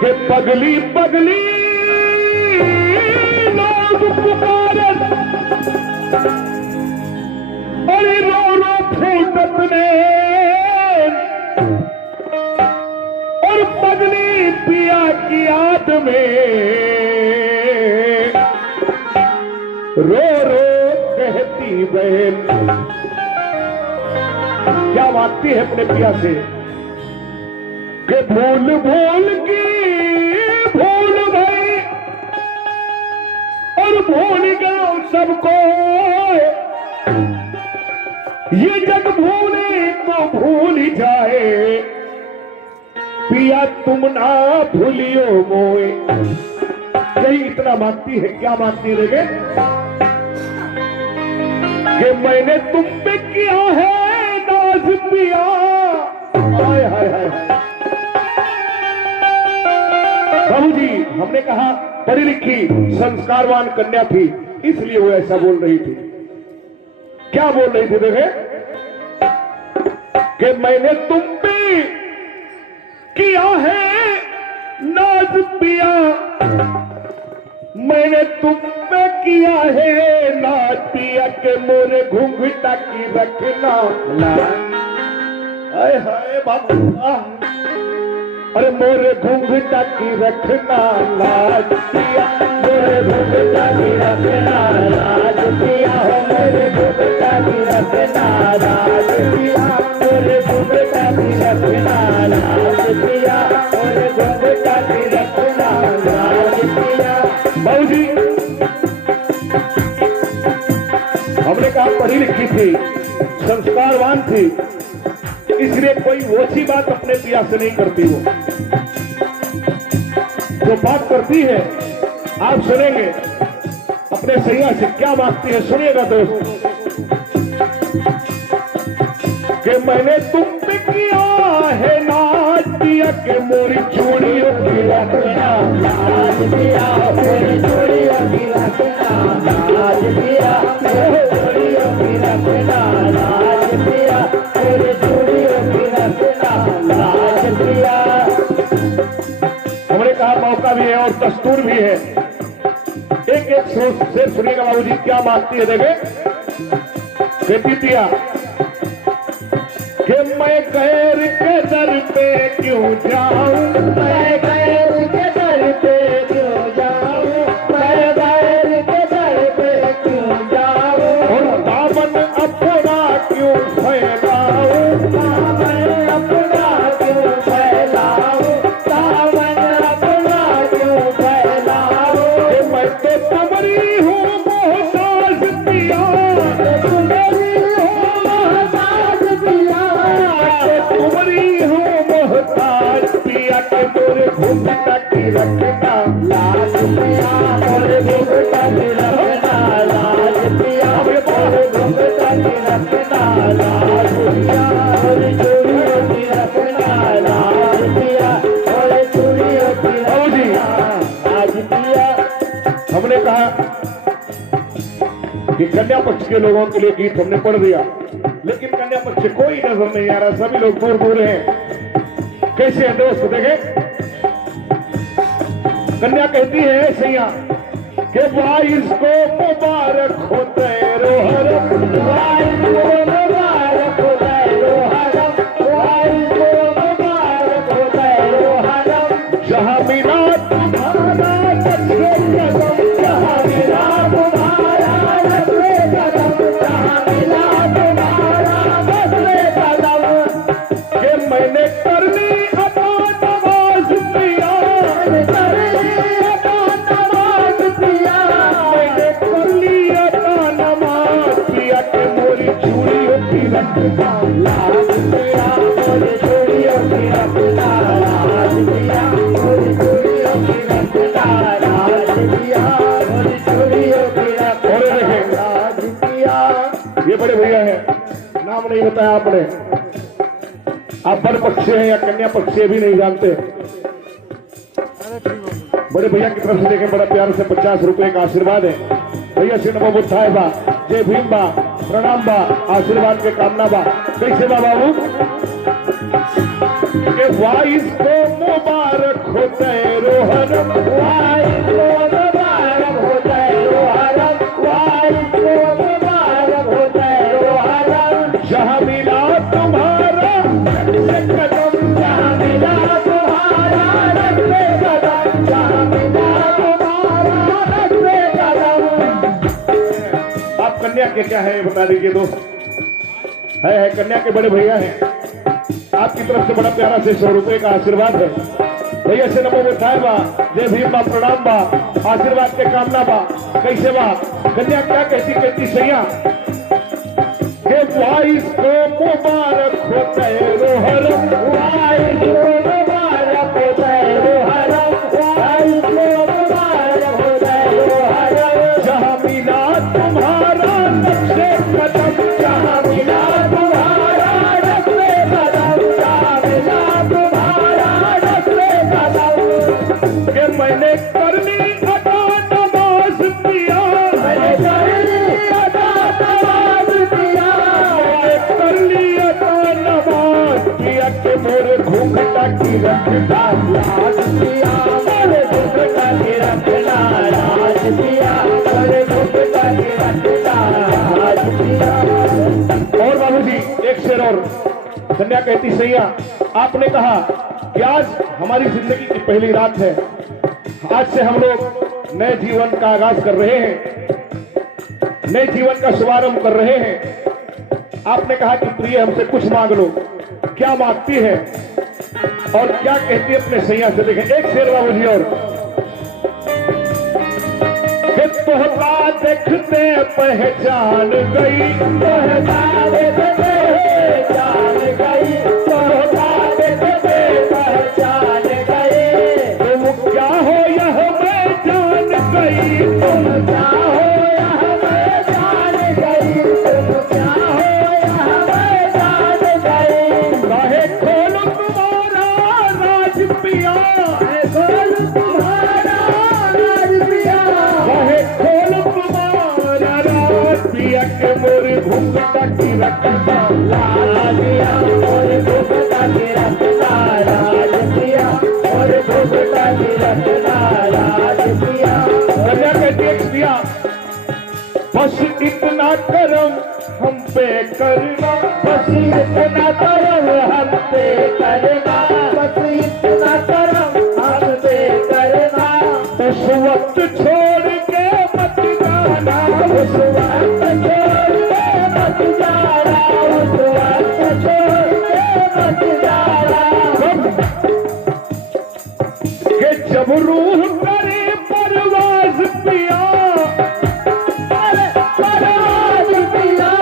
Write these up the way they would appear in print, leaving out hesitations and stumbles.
के पगली पगली लोग पुकारत, अरे रो रो फूटत ने, और पगली पिया की याद में रो रो कहती बहन। क्या मांगती है अपने पिया से कि भूल भूल की भूल गई, और भूल गया सबको, ये जग भूले तो भूल ही जाए, पिया तुम ना भूलियो मोए। यही इतना मांगती है। क्या मांगती है कि मैंने तुम पे किया है नाज पिया। हाय हाय हाय। बाबूजी, हमने कहा पढ़ी लिखी संस्कारवान कन्या थी, इसलिए वो ऐसा बोल रही थी। क्या बोल रही थी देखे कि मैंने तुम पे किया है नाज पिया, मैंने तुम पे किया है नाज पिया के मोरे घूंघटा की रखना। हाय हाय बाबू, अरे मोरे घूंघटा की रखना लाज पिया, मोरे घूंघटा की रखना लाज पिया, मोरे घूंघटा की रखना लाज पिया, मोरे घूंघटा की रखना लाज पिया, मोरे घूंघटा की रखना लाज पिया। बाबूजी, हमने कहा पढ़ी लिखी थी, संस्कारवान थी, इसलिए कोई ओछी बात अपने पिया से नहीं करती। वो जो बात करती है आप सुनेंगे अपने सैया से क्या मांगती है, सुनिएगा दोस्त। कि मैंने तुम पे किया है नाज पिया के मोरी चूड़ियों की रखना लाज पिया, मोरी चूड़ियों की रखना लाज पिया, मोरी चूड़ियों की रखना लाज पिया, मोरी चूड़ियों की रखना लाज पिया। हमने कहा मौका भी है और दस्तूर भी है। एक एक सोच से सुनिएगा बाबूजी क्या मांगती है। देखे बेटी पिया कि मैं गैर के दर पे क्यों जाऊं, मैं गैर के दर पे क्यों जाऊं, मैं गैर के दर पे क्यों जाऊं, और दामन अपना क्यों फैलाऊं, दामन अपना क्यों फैलाऊं, दामन अपना क्यों फैलाऊं। मैं तो तुम्हारी हूँ मोहताज पिया, तुम्हारी हूँ मोहताज पिया, तुम्हारी हूँ मोहताज पिया के मोरे घूंघटा की रखना लाज पिया, मोरे घूंघटा की रखना लाज पिया, मोरे घूंघटा की रखना लाज पिया, मोरे चूड़ियों की रखना लाज पिया, मोरे चूड़ियों की रखना लाज पिया। हमने कहा कि कन्या पक्ष के लोगों के लिए गीत हमने पढ़ दिया, लेकिन कन्या पक्ष से कोई नजर नहीं आ रहा, सभी लोग दूर दूर हैं। कैसे है दोस्त देखे, कन्या कहती है सैया कि वाइस को मुबारक हो तेरो हरम, वाइस को मुबारक हो तेरो हरम, वाइस को मुबारक हो तेरो हरम, जहां मिला तुम्हारा नजरे कदम, जहां मिला तुम्हारा नजरे कदम, जहां मिला तुम्हारा नजरे कदम। कि मैंने कर ली अता नमाज पिया, मैंने कर ली अता नमाज पिया, मैंने कर ली अता नमाज पिया के मोरी चूड़ियों की रखना लाज पिया, मोरी चूड़ियों की रखना लाज पिया, मोरी चूड़ियों की रखना लाज पिया, मोरी चूड़ियों की रखना लाज पिया। ये बड़े भैया है, नाम नहीं बताया आपने, आप वर पक्ष हैं या कन्या पक्ष भी नहीं जानते। बड़े भैया की तरफ से देखें बड़ा प्यार से 50 रुपए का आशीर्वाद है। भैया श्री नमो बुद्धाय बा, जय भीम बा, प्रणाम बा, आशीर्वाद के कामना बा। कैसे बा बाबू? के वाइस को मुबारक हो तैरो हरम, वाइस को मुबारक हो तैरो हरम, वाइस को मुबारक हो तैरो हरम। जहाँ मिला तुम्हारा से कदम, जहाँ मिला तुम्हारा रस्ते कदम, जहाँ मिला तुम्हारा रस्ते कदम। आप कन्या के क्या है बता दीजिए दोस्त। है कन्या के बड़े भैया हैं, आपकी तरफ से बड़ा प्यारा से 100 रुपए का आशीर्वाद है। भैया से नमो बुद्धाय बा, जय भीम बा, प्रणाम बा, आशीर्वाद के कामना बा। कैसे बा कन्या क्या कहती सैया के वाइस को मुबारक हो तैरो हरम, वाइस को मुबारक हो तैरो हरम, वाइस को मुबारक हो तैरो हरम। जहाँ मिला तुम्हारा नक्शे कदम, जहाँ मिला तुम्हारा रस्ते कदम, जहाँ मिला तुम्हारा रस्ते कदम। के मैंने कर ली अदा नमाज पिया, मैंने कर ली अदा नमाज पिया, मैंने कर ली अदा नमाज पिया के मोरे घूंघटा की रखना लाज पिया, मेरे घुघटा की रखना लाज पिया, मेरे घुघटा की रखना लाज पिया। और बाबूजी एक शेर और। कन्या कहती सैया आपने कहा कि आज हमारी जिंदगी की पहली रात है, आज से हम लोग नए जीवन का आगाज कर रहे हैं, नए जीवन का शुभारंभ कर रहे हैं। आपने कहा कि प्रिय हमसे कुछ मांग लो, क्या मांगती है और क्या कहती है अपने सैया से। देखें एक शेर बाबूजी और। कि तोहरा देखते पहचान गई, तोहरा देखते पहचान गई, तोहरा देखते पहचान गई। तुम क्या हो यह मैं जान गई, तुम क्या हो यह मैं जान गई, तुम क्या हो यह मैं जान गई। काहे खोलो तुम्हारा राज पिया, खोल तुम्हारा राज पिया, काहे खोलो तुम्हारा राज पिया के मोरे घूंघटा की रखना लाज पिया, और घुघटा की रखना लाज पिया, और घुघटा की रखना लाज पिया। कन्या कहती है पिया बस इतना करम हम पे करना, बस इतना करम हम पे करना, बस इतना करम हम पे करना। उस वक्त छोड़ के मत जाना, उस वक्त छोड़ के मत जाना, उस वक्त छोड़ के मत जाना। कि जब रूह करे परवाज पिया, परवाज पिया,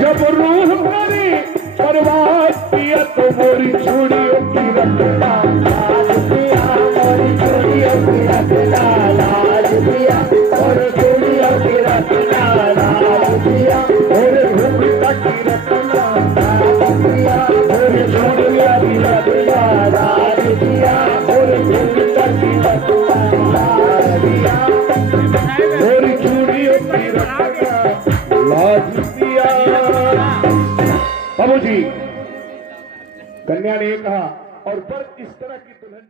जब रूह करे परवाज पिया तो मोरी चूड़ियों की रखना लाज पिया, मोरी चूड़ियों की रखना लाज पिया, और चूड़ियों की रखना लाज पिया, और घूंघटा की रखना लाज पिया, और चूड़ियों की रखना लाज पिया, और घुघटा की रखना लाज पिया। मोरी चूड़ियों की रखना लाज पिया। बाबूजी कन्या ने कहा और पर इस तरह की दुल्हन